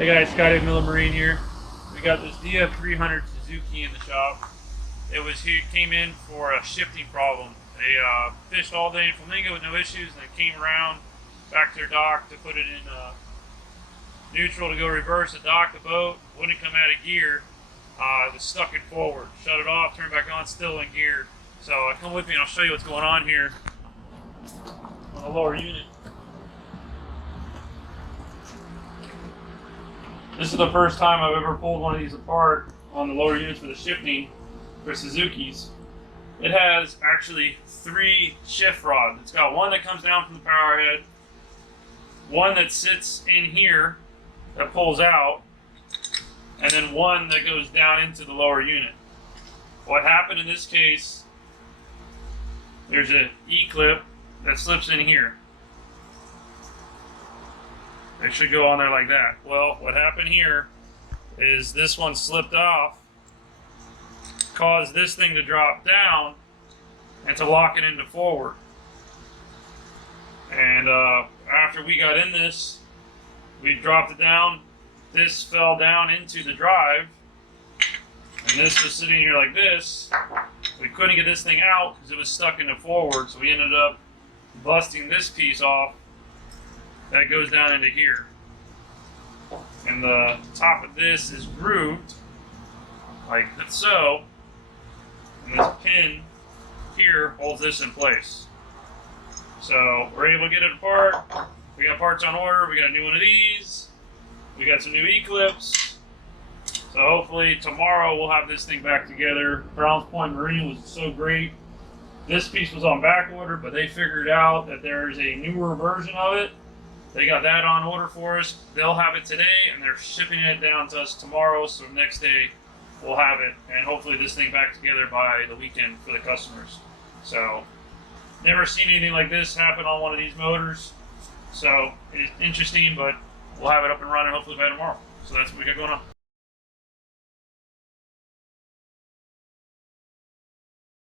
Hey guys, Scotty at Miller Marine here. We got this DF300 Suzuki in the shop. He came in for a shifting problem. They fished all day in Flamingo with no issues, and they came around back to their dock to put it in neutral to go reverse the dock, the boat. Wouldn't come out of gear. It was stuck in forward. Shut it off, turn it back on, still in gear. So come with me and I'll show you what's going on here on the lower unit. This is the first time I've ever pulled one of these apart on the lower units for the shifting for Suzuki's. It has actually 3 shift rods. It's got one that comes down from the power head, one that sits in here that pulls out, and then one that goes down into the lower unit. What happened in this case, there's an E-clip that slips in here. It should go on there like that. Well, what happened here is this one slipped off, caused this thing to drop down and to lock it into forward. And after we got in this, we dropped it down. This fell down into the drive, and this was sitting here like this. We couldn't get this thing out because it was stuck into forward, so we ended up busting this piece off that goes down into here. And the top of this is grooved like so, and this pin here holds this in place. So we're able to get it apart. We got parts on order. We got a new one of these. We got some new E-clips. So hopefully tomorrow we'll have this thing back together. Browns Point Marine was so great. This piece was on back order, but they figured out that there's a newer version of it. They got that on order for us. They'll have it today, and they're shipping it down to us tomorrow. So next day we'll have it, and hopefully this thing back together by the weekend for the customers. So never seen anything like this happen on one of these motors. So it's interesting, but we'll have it up and running hopefully by tomorrow. So that's what we got going on.